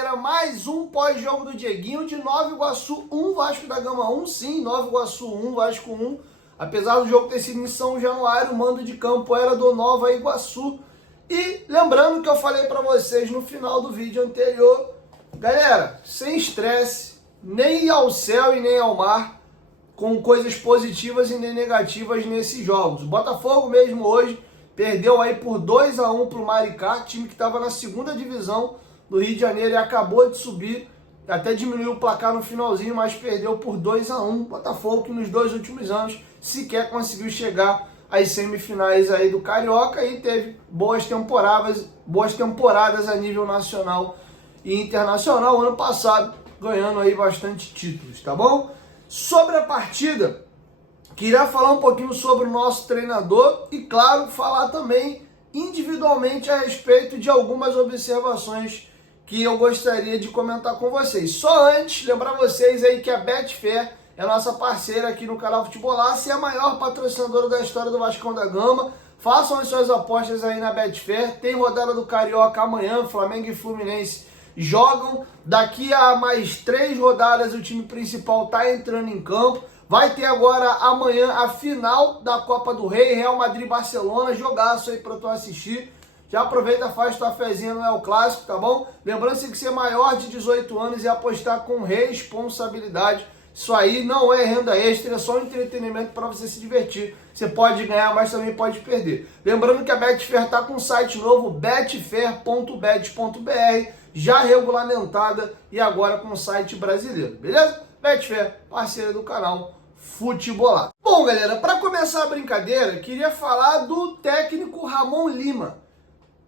galera, mais um pós-jogo do Dieguinho de Nova Iguaçu 1, Vasco da Gama 1, sim, Nova Iguaçu 1, Vasco 1. Apesar do jogo ter sido em São Januário, o mando de campo era do Nova Iguaçu. E lembrando que eu falei para vocês no final do vídeo anterior, galera, sem estresse, nem ao céu e nem ao mar, com coisas positivas e nem negativas nesses jogos. O Botafogo mesmo hoje perdeu aí por 2-1 para o Maricá, time que estava na segunda divisão do Rio de Janeiro e acabou de subir, até diminuiu o placar no finalzinho, mas perdeu por 2-1. Botafogo que nos 2 últimos anos sequer conseguiu chegar às semifinais aí do Carioca e teve boas temporadas a nível nacional e internacional, ano passado ganhando aí bastante títulos, tá bom? Sobre a partida, queria falar um pouquinho sobre o nosso treinador e, claro, falar também individualmente a respeito de algumas observações que eu gostaria de comentar com vocês. Só antes, lembrar vocês aí que a Betfair é nossa parceira aqui no canal Futebolaço e é a maior patrocinadora da história do Vascão da Gama. Façam as suas apostas aí na Betfair. Tem rodada do Carioca amanhã, Flamengo e Fluminense jogam. Daqui a mais 3 rodadas o time principal está entrando em campo. Vai ter agora amanhã a final da Copa do Rei, Real Madrid e Barcelona, jogaço aí para tu assistir. Já aproveita, faz tua fezinha no El Clássico, tá bom? Lembrando que ser maior de 18 anos e apostar com responsabilidade. Isso aí não é renda extra, é só um entretenimento para você se divertir. Você pode ganhar, mas também pode perder. Lembrando que a Betfair está com um site novo, betfair.bet.br, já regulamentada e agora com um site brasileiro, beleza? Betfair, parceira do canal Futebolaço. Bom, galera, para começar a brincadeira, queria falar do técnico Ramon Lima.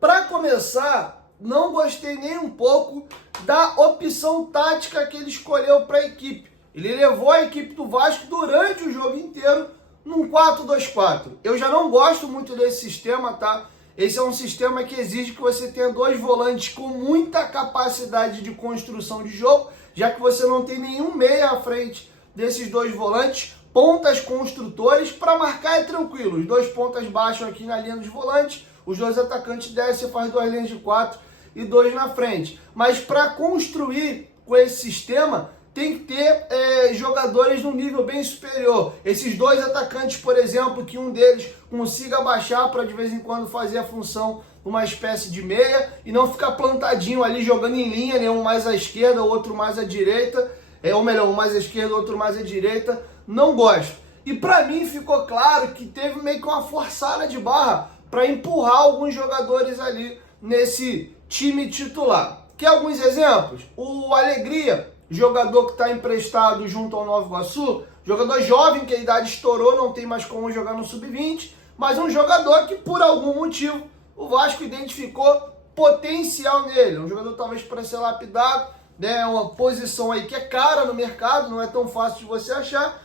Para começar, não gostei nem um pouco da opção tática que ele escolheu para a equipe. Ele levou a equipe do Vasco durante o jogo inteiro num 4-2-4. Eu já não gosto muito desse sistema, tá? Esse é um sistema que exige que você tenha 2 volantes com muita capacidade de construção de jogo, já que você não tem nenhum meia à frente desses 2 volantes, pontas construtores. Para marcar é tranquilo, os 2 pontas baixam aqui na linha dos volantes, os 2 atacantes descem, você faz 2 linhas de 4 e 2 na frente. Mas para construir com esse sistema, tem que ter jogadores num nível bem superior. Esses 2 atacantes, por exemplo, que um deles consiga baixar para de vez em quando fazer a função de uma espécie de meia e não ficar plantadinho ali jogando em linha, né? Um mais à esquerda, o outro mais à direita, ou melhor, um mais à esquerda, o outro mais à direita. Não gosto. E para mim ficou claro que teve meio que uma forçada de barra para empurrar alguns jogadores ali nesse time titular. Quer alguns exemplos? O Alegria, jogador que está emprestado junto ao Nova Iguaçu, jogador jovem que a idade estourou, não tem mais como jogar no Sub-20, mas um jogador que por algum motivo o Vasco identificou potencial nele, um jogador talvez para ser lapidado, né, uma posição aí que é cara no mercado, não é tão fácil de você achar,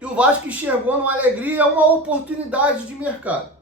e o Vasco enxergou no Alegria uma oportunidade de mercado.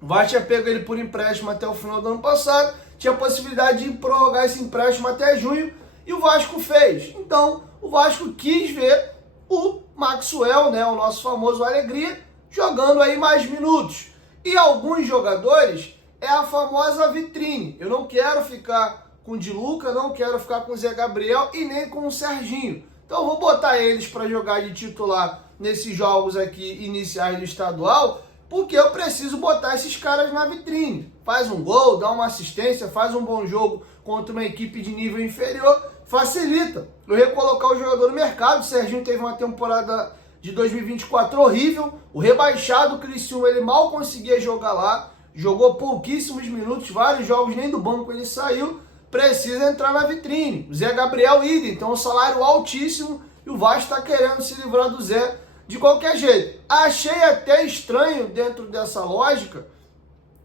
O Vasco tinha pego ele por empréstimo até o final do ano passado, tinha a possibilidade de prorrogar esse empréstimo até junho, e o Vasco fez. Então, o Vasco quis ver o Maxwell, né, o nosso famoso Alegria, jogando aí mais minutos. E alguns jogadores é a famosa vitrine. Eu não quero ficar com o Di Luca, não quero ficar com o Zé Gabriel e nem com o Serginho. Então, eu vou botar eles para jogar de titular nesses jogos aqui iniciais do estadual, porque eu preciso botar esses caras na vitrine. Faz um gol, dá uma assistência, faz um bom jogo contra uma equipe de nível inferior, facilita eu recolocar o jogador no mercado. O Serginho teve uma temporada de 2024 horrível, o rebaixado Criciúma, ele mal conseguia jogar lá, jogou pouquíssimos minutos, vários jogos nem do banco ele saiu, precisa entrar na vitrine. O Zé Gabriel idem, então um salário altíssimo e o Vasco está querendo se livrar do Zé de qualquer jeito. Achei até estranho dentro dessa lógica,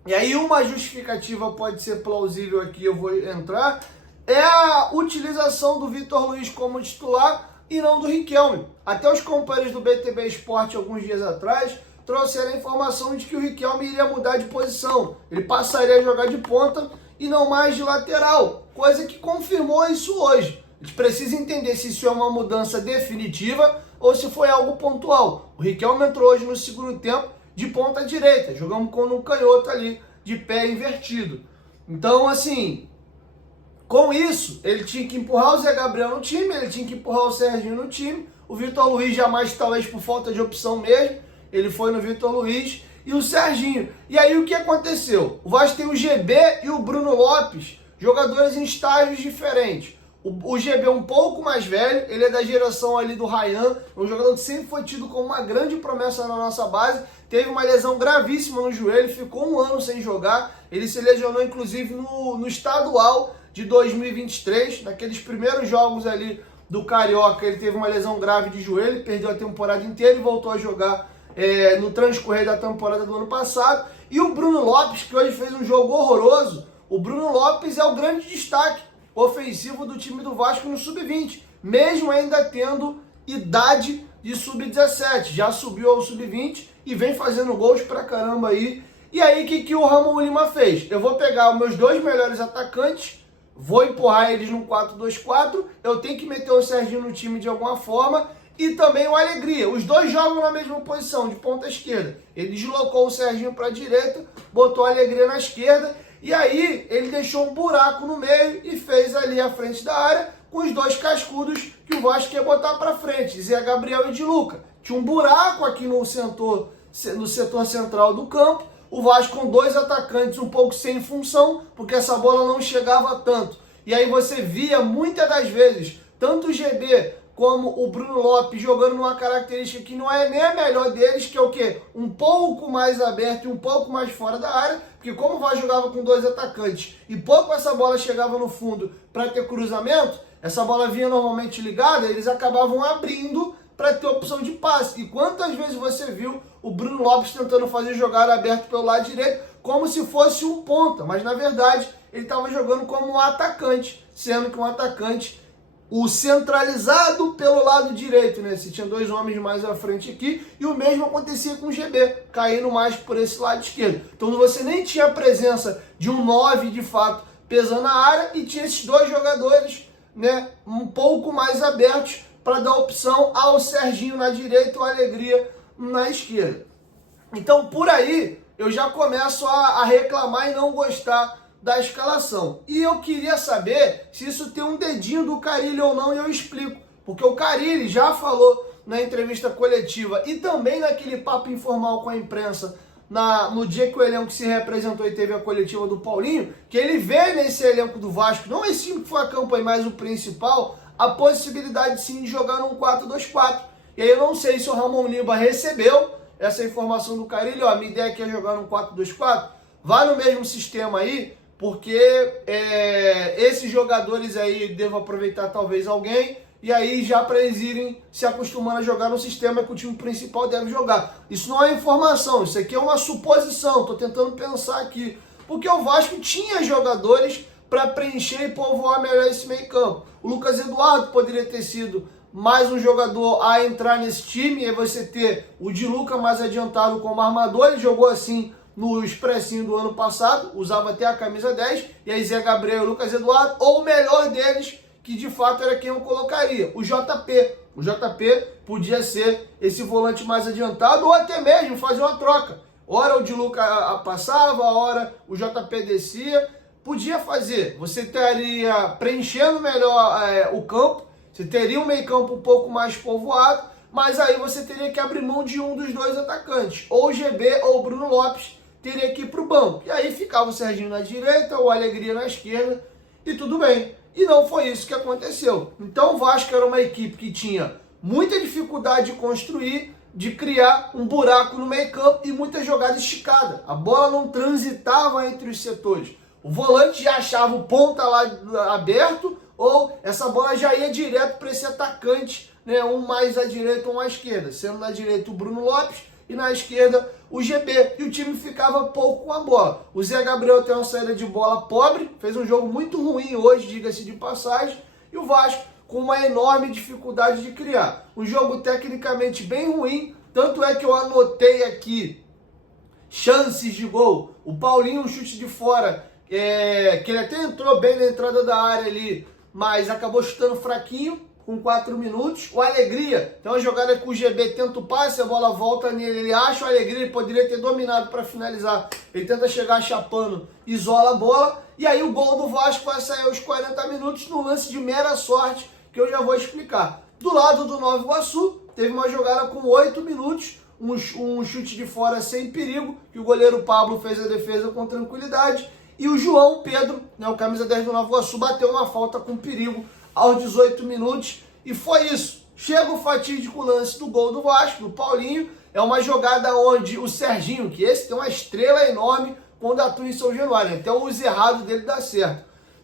e aí uma justificativa pode ser plausível aqui, eu vou entrar, é a utilização do Vitor Luiz como titular e não do Riquelme. Até os companheiros do BTB Esporte, alguns dias atrás, trouxeram a informação de que o Riquelme iria mudar de posição. Ele passaria a jogar de ponta e não mais de lateral, coisa que confirmou isso hoje. A gente precisa entender se isso é uma mudança definitiva ou se foi algo pontual. O Riquelme entrou hoje no segundo tempo de ponta direita, jogamos com um canhoto ali, de pé invertido. Então, assim, Com isso, ele tinha que empurrar o Zé Gabriel no time, ele tinha que empurrar o Serginho no time, o Vitor Luiz jamais, talvez por falta de opção mesmo, ele foi no Vitor Luiz e o Serginho. E aí o que aconteceu? O Vasco tem o GB e o Bruno Lopes, jogadores em estágios diferentes. O GB é um pouco mais velho, ele é da geração ali do Ryan, um jogador que sempre foi tido como uma grande promessa na nossa base, teve uma lesão gravíssima no joelho, ficou um ano sem jogar, ele se lesionou inclusive no estadual de 2023, naqueles primeiros jogos ali do Carioca, ele teve uma lesão grave de joelho, perdeu a temporada inteira e voltou a jogar no transcorrer da temporada do ano passado. E o Bruno Lopes, que hoje fez um jogo horroroso, o Bruno Lopes é o grande destaque ofensivo do time do Vasco no Sub-20, mesmo ainda tendo idade de Sub-17, já subiu ao Sub-20 e vem fazendo gols pra caramba aí. E aí o que o Ramon Lima fez? Eu vou pegar os meus dois melhores atacantes, vou empurrar eles num 4-2-4, eu tenho que meter o Serginho no time de alguma forma, e também o Alegria. Os dois jogam na mesma posição, de ponta esquerda. Ele deslocou o Serginho para a direita, botou a Alegria na esquerda, e aí ele deixou um buraco no meio e fez ali a frente da área com os dois cascudos que o Vasco ia botar para frente, Zé Gabriel e de Luca. Tinha um buraco aqui no setor central do campo, o Vasco com dois atacantes um pouco sem função, porque essa bola não chegava tanto. E aí você via muitas das vezes, tanto o GB como o Bruno Lopes jogando numa característica que não é nem a melhor deles, que é o quê? Um pouco mais aberto e um pouco mais fora da área, porque como o Vasco jogava com dois atacantes e pouco essa bola chegava no fundo para ter cruzamento, essa bola vinha normalmente ligada, eles acabavam abrindo para ter opção de passe. E quantas vezes você viu o Bruno Lopes tentando fazer jogada aberta pelo lado direito, como se fosse um ponta, mas na verdade ele estava jogando como um atacante, sendo que um atacante, o centralizado pelo lado direito, né? Se tinha dois homens mais à frente aqui, e o mesmo acontecia com o GB, caindo mais por esse lado esquerdo. Então você nem tinha a presença de um 9 de fato pesando a área, e tinha esses dois jogadores, né, um pouco mais abertos para dar opção ao Serginho na direita e o Alegria na esquerda. Então por aí eu já começo a reclamar e não gostar da escalação. E eu queria saber se isso tem um dedinho do Carille ou não, e eu explico. Porque o Carille já falou na entrevista coletiva e também naquele papo informal com a imprensa no dia que o elenco se representou e teve a coletiva do Paulinho, que ele vê nesse elenco do Vasco, não esse time que foi a campo aí, mas o principal, a possibilidade sim de jogar num 4-2-4. E aí eu não sei se o Ramon Lima recebeu essa informação do Carille, ó, minha ideia aqui é jogar num 4-2-4, vai no mesmo sistema aí, porque esses jogadores aí devo aproveitar talvez alguém, e aí já para eles irem se acostumando a jogar no sistema que o time principal deve jogar. Isso não é informação, isso aqui é uma suposição, estou tentando pensar aqui, porque o Vasco tinha jogadores para preencher e povoar melhor esse meio campo. O Lucas Eduardo poderia ter sido mais um jogador a entrar nesse time, e aí você ter o de Luca mais adiantado como armador, ele jogou assim no expressinho do ano passado, usava até a camisa 10, e aí Zé Gabriel e Lucas Eduardo, ou o melhor deles, que de fato era quem eu colocaria, o JP. O JP podia ser esse volante mais adiantado, ou até mesmo fazer uma troca. Ora o de Luca passava, ora o JP descia, podia fazer. Você estaria preenchendo melhor o campo, você teria um meio campo um pouco mais povoado, mas aí você teria que abrir mão de um dos dois atacantes, ou o GB ou o Bruno Lopes, teria que ir para o banco. E aí ficava o Serginho na direita, o Alegria na esquerda, e tudo bem. E não foi isso que aconteceu. Então o Vasco era uma equipe que tinha muita dificuldade de construir, de criar um buraco no meio campo e muita jogada esticada. A bola não transitava entre os setores. O volante já achava o ponta lá aberto, ou essa bola já ia direto para esse atacante, né, um mais à direita, um à esquerda. Sendo na direita o Bruno Lopes, e na esquerda o GB, e o time ficava pouco com a bola. O Zé Gabriel tem uma saída de bola pobre, fez um jogo muito ruim hoje, diga-se de passagem, e o Vasco com uma enorme dificuldade de criar. Um jogo tecnicamente bem ruim, tanto é que eu anotei aqui chances de gol. O Paulinho, um chute de fora, que ele até entrou bem na entrada da área ali, mas acabou chutando fraquinho, com 4 minutos. O Alegria, tem uma jogada que o GB tenta o passe, a bola volta nele, ele acha o Alegria, ele poderia ter dominado para finalizar, ele tenta chegar chapando, isola a bola, e aí o gol do Vasco vai sair aos 40 minutos no lance de mera sorte, que eu já vou explicar. Do lado do Nova Iguaçu, teve uma jogada com 8 minutos, um chute de fora sem perigo, que o goleiro Pablo fez a defesa com tranquilidade, e o João Pedro, né, o camisa 10 do Nova Iguaçu, bateu uma falta com perigo aos 18 minutos, e foi isso. Chega o fatídico lance do gol do Vasco, do Paulinho, é uma jogada onde o Serginho, que esse tem uma estrela enorme quando atua em São Januário, até o uso errado dele dá certo.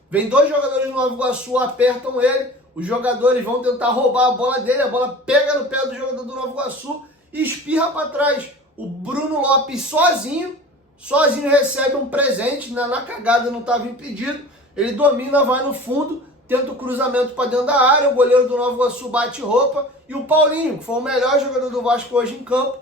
Vem 2 jogadores do Nova Iguaçu, apertam ele, os jogadores vão tentar roubar a bola dele, a bola pega no pé do jogador do Nova Iguaçu e espirra para trás. O Bruno Lopes sozinho recebe um presente, na cagada não estava impedido, ele domina, vai no fundo, tenta o cruzamento para dentro da área, o goleiro do Nova Iguaçu bate roupa, e o Paulinho, que foi o melhor jogador do Vasco hoje em campo,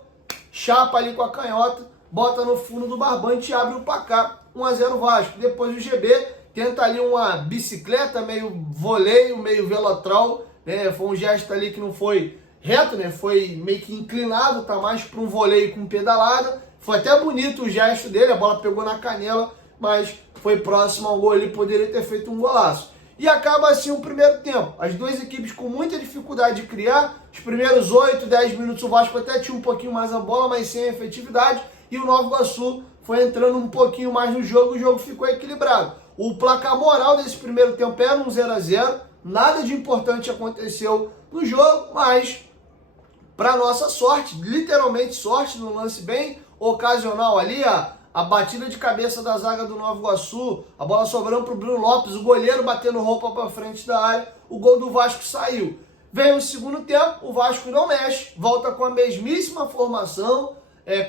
chapa ali com a canhota, bota no fundo do barbante e abre o placar, 1-0 Vasco. Depois o GB tenta ali uma bicicleta, meio voleio, meio velotrol, né? Foi um gesto ali que não foi reto, né? Foi meio que inclinado, tá mais para um voleio com pedalada. Foi até bonito o gesto dele, a bola pegou na canela, mas foi próximo ao gol, ele poderia ter feito um golaço. E acaba assim o primeiro tempo. As duas equipes com muita dificuldade de criar. Os primeiros 8, 10 minutos o Vasco até tinha um pouquinho mais a bola, mas sem efetividade. E o Nova Iguaçu foi entrando um pouquinho mais no jogo, o jogo ficou equilibrado. O placar moral desse primeiro tempo era um 0-0. Nada de importante aconteceu no jogo, mas para nossa sorte, literalmente sorte, no lance bem ocasional ali, a batida de cabeça da zaga do Nova Iguaçu, a bola sobrando para o Bruno Lopes, o goleiro batendo roupa para frente da área, o gol do Vasco saiu. Vem o segundo tempo, o Vasco não mexe, volta com a mesmíssima formação,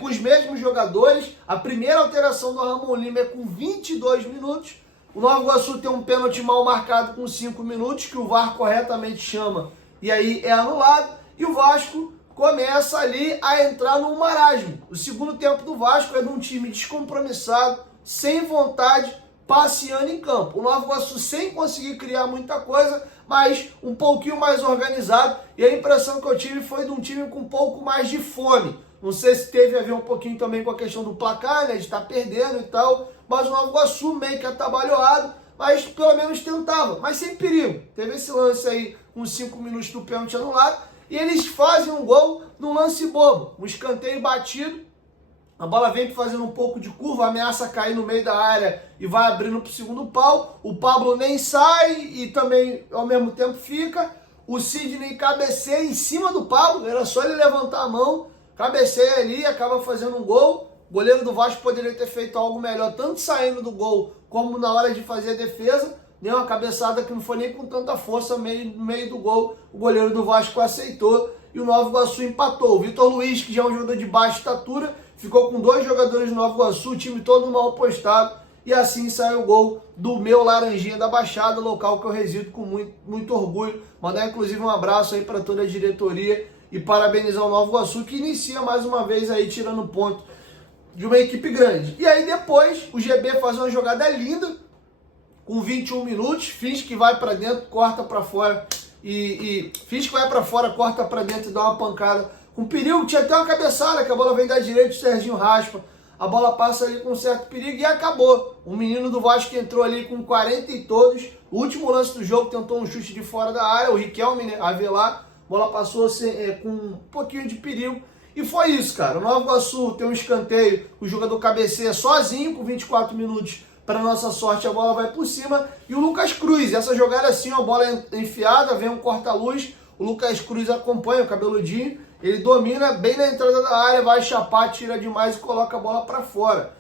com os mesmos jogadores. A primeira alteração do Ramon Lima é com 22 minutos. O Nova Iguaçu tem um pênalti mal marcado com 5 minutos, que o VAR corretamente chama, e aí é anulado. E o Vasco começa ali a entrar num marasmo. O segundo tempo do Vasco é de um time descompromissado, sem vontade, passeando em campo. O Nova Iguaçu sem conseguir criar muita coisa, mas um pouquinho mais organizado. E a impressão que eu tive foi de um time com um pouco mais de fome. Não sei se teve a ver um pouquinho também com a questão do placar, né, de estar perdendo e tal, mas o Nova Iguaçu meio que atabalhoado, mas pelo menos tentava, mas sem perigo. Teve esse lance aí com 5 minutos do pênalti anulado, e eles fazem um gol num lance bobo, um escanteio batido, a bola vem fazendo um pouco de curva, ameaça cair no meio da área e vai abrindo para o segundo pau, o Pablo nem sai e também ao mesmo tempo fica, o Sidney cabeceia em cima do Pablo, era só ele levantar a mão, cabeceia ali, acaba fazendo um gol. O goleiro do Vasco poderia ter feito algo melhor, tanto saindo do gol, como na hora de fazer a defesa. Deu uma cabeçada que não foi nem com tanta força no meio do gol. O goleiro do Vasco aceitou e o Nova Iguaçu empatou. O Vitor Luiz, que já é um jogador de baixa estatura, ficou com 2 jogadores do Nova Iguaçu, o time todo mal postado. E assim saiu o gol do meu Laranjinha da Baixada, local que eu resido com muito orgulho. Mandar inclusive um abraço aí para toda a diretoria e parabenizar o Nova Iguaçu, que inicia mais uma vez aí tirando ponto de uma equipe grande. E aí depois o GB faz uma jogada linda, com 21 minutos, finge que vai para dentro, corta para fora, finge que vai para fora, corta para dentro e dá uma pancada. Com perigo, tinha até uma cabeçada, que a bola vem da direita, o Serginho raspa, a bola passa ali com um certo perigo e acabou. O menino do Vasco entrou ali com 40 e todos, o último lance do jogo tentou um chute de fora da área, o Riquelme, né, Avelar, a bola passou com um pouquinho de perigo. E foi isso, cara. O Nova Iguaçu tem um escanteio, o jogador cabeceia sozinho com 24 minutos. Para nossa sorte, a bola vai por cima. E o Lucas Cruz, essa jogada assim, a bola enfiada, vem um corta-luz. O Lucas Cruz acompanha o cabeludinho. Ele domina bem na entrada da área, vai chapar, tira demais e coloca a bola para fora.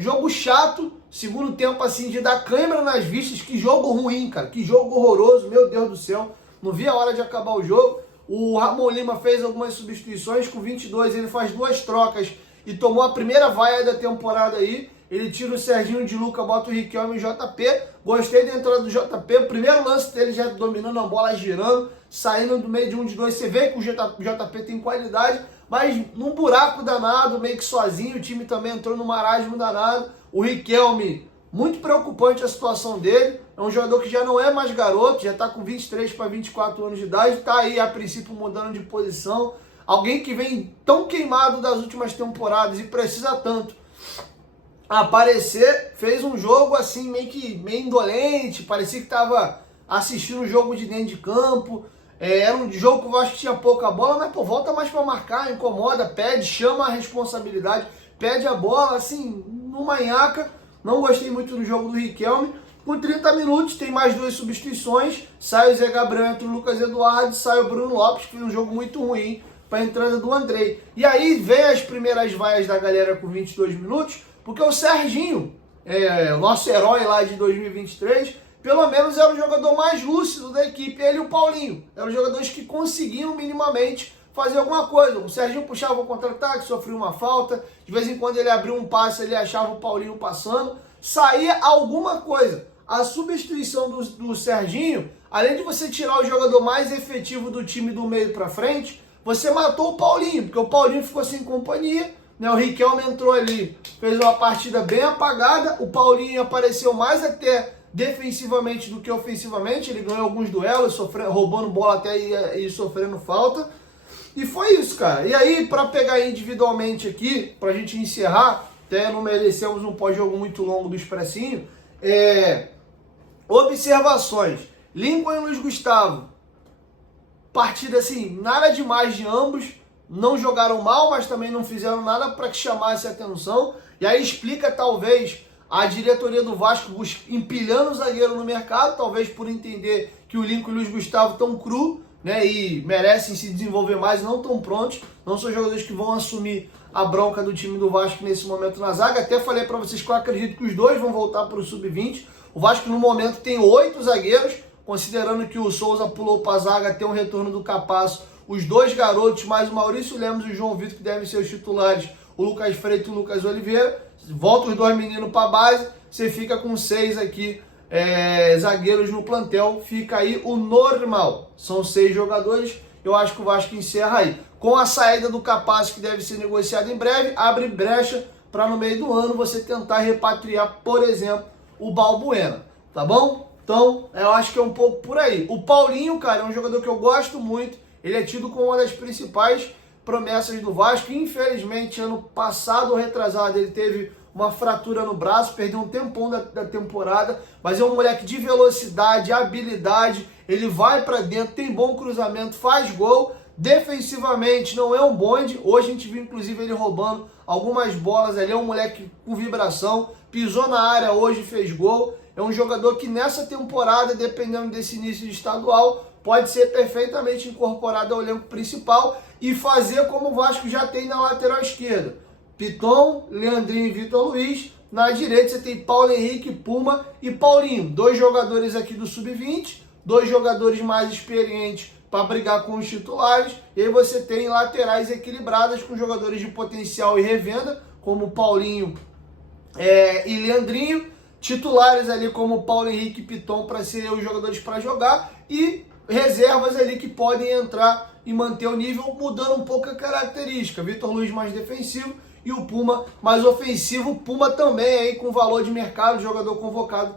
Jogo chato, segundo tempo assim, de dar câimbra nas vistas. Que jogo ruim, cara. Que jogo horroroso, meu Deus do céu. Não vi a hora de acabar o jogo. O Ramon Lima fez algumas substituições, com 22 ele faz 2 trocas e tomou a primeira vaia da temporada aí. Ele tira o Serginho de Luca, bota o Riquelme e o JP. Gostei da entrada do JP, o primeiro lance dele já dominando a bola, girando, saindo do meio de 1 de 2. Você vê que o JP tem qualidade, mas num buraco danado, meio que sozinho, o time também entrou num marasmo danado. O Riquelme, muito preocupante a situação dele. É um jogador que já não é mais garoto, já está com 23 para 24 anos de idade, está aí a princípio mudando de posição. Alguém que vem tão queimado das últimas temporadas e precisa tanto aparecer, fez um jogo assim meio indolente, parecia que estava assistindo um jogo de dentro de campo. Era um jogo que o Vasco tinha pouca bola, mas pô, volta mais para marcar, incomoda, pede, chama a responsabilidade, pede a bola, assim, no manhaca. Não gostei muito do jogo do Riquelme. Com 30 minutos, tem mais 2 substituições, sai o Zé Gabriel, entra o Lucas Eduardo, sai o Bruno Lopes, que fez um jogo muito ruim para a entrada do Andrei. E aí vem as primeiras vaias da galera com 22 minutos, porque o Serginho, nosso herói lá de 2023, pelo menos era o jogador mais lúcido da equipe, ele e o Paulinho. Eram os jogadores que conseguiam minimamente fazer alguma coisa. O Serginho puxava o contra-ataque, sofria uma falta, de vez em quando ele abria um passe, ele achava o Paulinho passando, saía alguma coisa. A substituição do Serginho, além de você tirar o jogador mais efetivo do time do meio para frente, você matou o Paulinho, porque o Paulinho ficou sem companhia, né? O Riquelme entrou ali, fez uma partida bem apagada, o Paulinho apareceu mais até defensivamente do que ofensivamente, ele ganhou alguns duelos, roubando bola até e sofrendo falta, e foi isso, cara. E aí, para pegar individualmente aqui, pra gente encerrar, até não merecemos um pós-jogo muito longo do Expressinho, observações. Lincoln e Luiz Gustavo, partida assim, nada demais de ambos, não jogaram mal, mas também não fizeram nada para que chamasse a atenção, e aí explica talvez a diretoria do Vasco empilhando o zagueiro no mercado, talvez por entender que o Lincoln e o Luiz Gustavo estão cru, né, e merecem se desenvolver mais, não estão prontos, não são jogadores que vão assumir a bronca do time do Vasco nesse momento na zaga. Até falei para vocês que eu acredito que os dois vão voltar para o Sub-20. O Vasco no momento tem 8 zagueiros, considerando que o Souza pulou para a zaga, tem um retorno do Capasso, os 2 garotos, mais o Maurício Lemos e o João Vitor, que devem ser os titulares, o Lucas Freitas e o Lucas Oliveira. Volta os 2 meninos para a base, você fica com 6 aqui, zagueiros no plantel, fica aí o normal. São 6 jogadores, eu acho que o Vasco encerra aí. Com a saída do Capasso, que deve ser negociado em breve, abre brecha para no meio do ano você tentar repatriar, por exemplo, o Balbuena, tá bom? Então, eu acho que é um pouco por aí. O Paulinho, cara, é um jogador que eu gosto muito, ele é tido como uma das principais promessas do Vasco. Infelizmente, ano passado ou retrasado, ele teve uma fratura no braço, perdeu um tempão da temporada, mas é um moleque de velocidade, habilidade, ele vai para dentro, tem bom cruzamento, faz gol, defensivamente não é um bonde. Hoje a gente viu inclusive ele roubando algumas bolas ali, é um moleque com vibração, pisou na área hoje, fez gol, é um jogador que nessa temporada, dependendo desse início de estadual, pode ser perfeitamente incorporado ao elenco principal e fazer como o Vasco já tem na lateral esquerda. Piton, Leandrinho e Vitor Luiz. Na direita você tem Paulo Henrique, Puma e Paulinho. 2 jogadores aqui do Sub-20, 2 jogadores mais experientes para brigar com os titulares. E aí você tem laterais equilibradas com jogadores de potencial e revenda, como Paulinho e Leandrinho. Titulares ali como Paulo Henrique e Piton para serem os jogadores para jogar. E reservas ali que podem entrar e manter o nível, mudando um pouco a característica. Vitor Luiz mais defensivo e o Puma mais ofensivo. O Puma também aí com valor de mercado, jogador convocado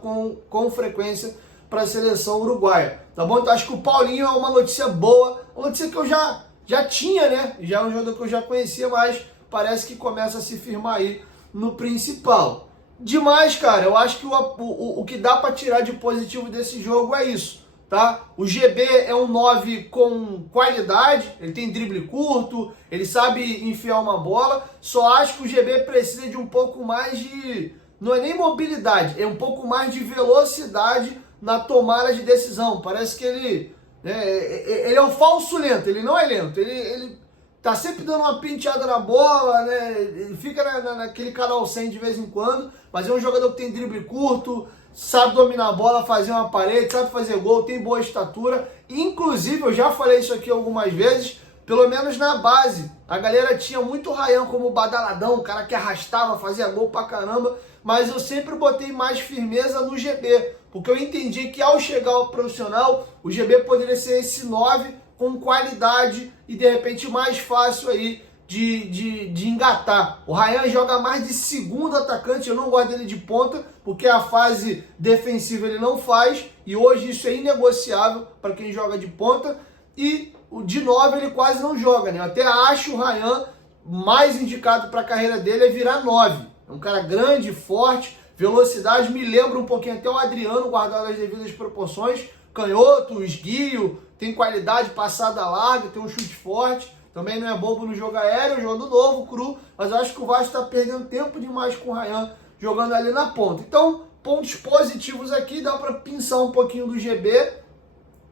com frequência para a seleção uruguaia. Tá bom? Então acho que o Paulinho é uma notícia boa, uma notícia que eu já tinha, né? Já é um jogador que eu já conhecia, mas parece que começa a se firmar aí no principal. Demais, cara. Eu acho que o que dá para tirar de positivo desse jogo é isso. Tá? O GB é um 9 com qualidade, ele tem drible curto, ele sabe enfiar uma bola, só acho que o GB precisa de um pouco mais de, não é nem mobilidade, é um pouco mais de velocidade na tomada de decisão. Parece que ele é um falso lento, ele não é lento, ele tá sempre dando uma penteada na bola, né? Ele fica naquele canal 100 de vez em quando, mas é um jogador que tem drible curto, sabe dominar a bola, fazer uma parede, sabe fazer gol, tem boa estatura. Inclusive, eu já falei isso aqui algumas vezes, pelo menos na base, a galera tinha muito o Ryan como badaladão, o cara que arrastava, fazia gol pra caramba, mas eu sempre botei mais firmeza no GB, porque eu entendi que ao chegar ao profissional, o GB poderia ser esse 9 com qualidade e de repente mais fácil aí de engatar. O Ryan joga mais de segundo atacante, eu não gosto dele de ponta, porque a fase defensiva ele não faz, e hoje isso é inegociável para quem joga de ponta, e o de 9 ele quase não joga, né? Eu até acho o Ryan mais indicado para a carreira dele é virar 9. É um cara grande, forte, velocidade, me lembra um pouquinho até o Adriano, guardado as devidas proporções. Canhoto, esguio, tem qualidade, passada larga, tem um chute forte. Também não é bobo no jogo aéreo, jogo novo, cru. Mas eu acho que o Vasco está perdendo tempo demais com o Ryan jogando ali na ponta. Então, pontos positivos aqui, dá para pinçar um pouquinho do GB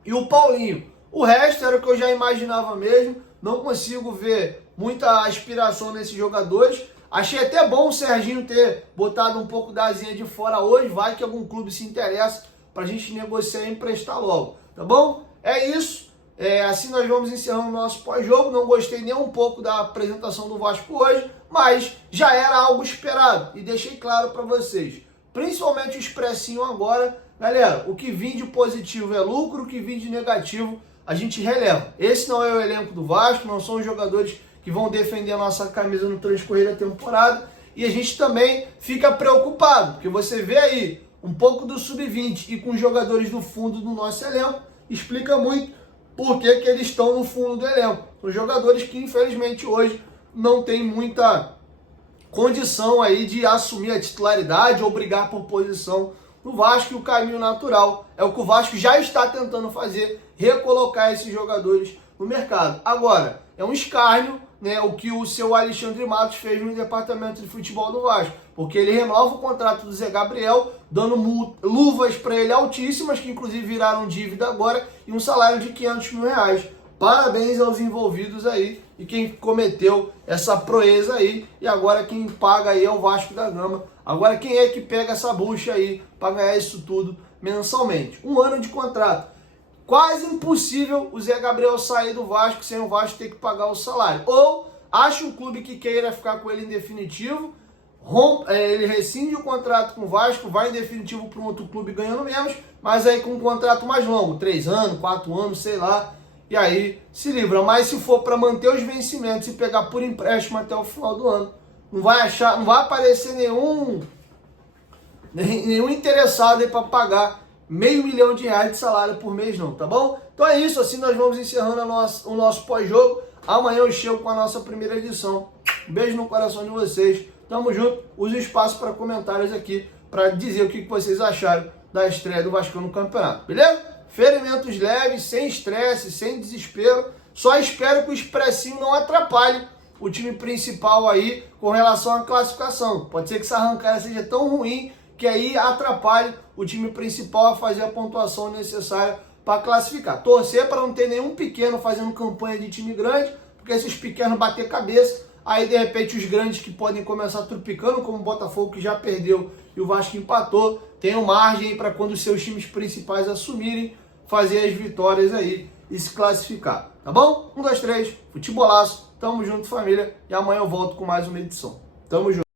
e o Paulinho. O resto era o que eu já imaginava mesmo. Não consigo ver muita aspiração nesses jogadores. Achei até bom o Serginho ter botado um pouco da asinha de fora hoje. Vai que algum clube se interessa para a gente negociar e emprestar logo. Tá bom? É isso. Assim nós vamos encerrando o nosso pós-jogo. Não gostei nem um pouco da apresentação do Vasco hoje, mas já era algo esperado. E deixei claro para vocês. Principalmente o expressinho agora. Galera, o que vir de positivo é lucro, o que vir de negativo a gente releva. Esse não é o elenco do Vasco, não são os jogadores que vão defender a nossa camisa no transcorrer da temporada. E a gente também fica preocupado, porque você vê aí um pouco do sub-20 e com os jogadores do fundo do nosso elenco, explica muito por que eles estão no fundo do elenco. São jogadores que infelizmente hoje não tem muita condição aí de assumir a titularidade ou brigar por posição no Vasco, e o caminho natural é o que o Vasco já está tentando fazer, recolocar esses jogadores no mercado. Agora, é um escárnio, né, o que o seu Alexandre Matos fez no departamento de futebol do Vasco, porque ele renova o contrato do Zé Gabriel, dando luvas para ele altíssimas, que inclusive viraram dívida agora, e um salário de R$500 mil. Parabéns aos envolvidos aí e quem cometeu essa proeza aí, e agora quem paga aí é o Vasco da Gama. Agora quem é que pega essa bucha aí para ganhar isso tudo mensalmente? 1 ano de contrato. Quase impossível o Zé Gabriel sair do Vasco sem o Vasco ter que pagar o salário. Ou acha um clube que queira ficar com ele em definitivo, ele rescinde o contrato com o Vasco, vai em definitivo para um outro clube ganhando menos, mas aí com um contrato mais longo, 3 anos, 4 anos, sei lá, e aí se livra. Mas se for para manter os vencimentos e pegar por empréstimo até o final do ano, não vai aparecer nenhum interessado aí para pagar R$500 mil de salário por mês não, tá bom? Então é isso, assim nós vamos encerrando o nosso pós-jogo. Amanhã eu chego com a nossa primeira edição. Um beijo no coração de vocês. Tamo junto. Use o espaço para comentários aqui, para dizer o que vocês acharam da estreia do Vasco no campeonato, beleza? Ferimentos leves, sem estresse, sem desespero. Só espero que o expressinho não atrapalhe o time principal aí com relação à classificação. Pode ser que essa arrancada seja tão ruim que aí atrapalhe o time principal a fazer a pontuação necessária para classificar. Torcer para não ter nenhum pequeno fazendo campanha de time grande, porque esses pequenos bater cabeça, aí de repente os grandes que podem começar trupicando, como o Botafogo que já perdeu e o Vasco empatou, tenham margem para quando os seus times principais assumirem, fazer as vitórias aí e se classificar. Tá bom? 1, 2, 3, futebolaço, tamo junto família, e amanhã eu volto com mais uma edição. Tamo junto.